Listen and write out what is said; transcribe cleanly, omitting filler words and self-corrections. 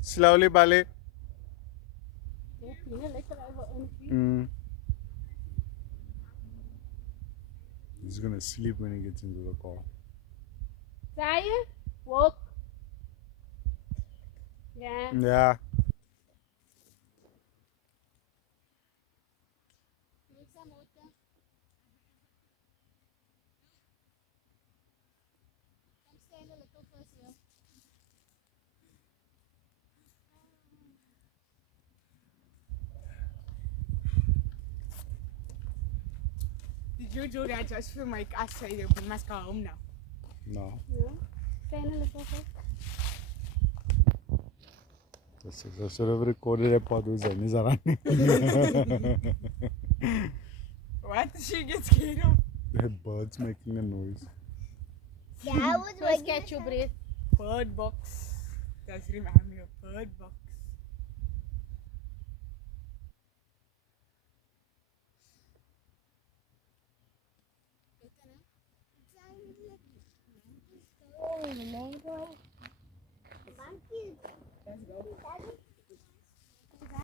Slowly, Bali. He's gonna sleep when he gets into the car. Tired? Walk. Yeah. Yeah. Make some water. Come stand a little first here. Did you do that just for make us say you must go home now? No. Yeah. Stand a little first. I should have recorded a part with Zani Zarani. What? She gets scared of? The birds making a noise. Yeah, I was first catch your breath. Bird box. Does remind me of bird box. Oh, mango. Let's go.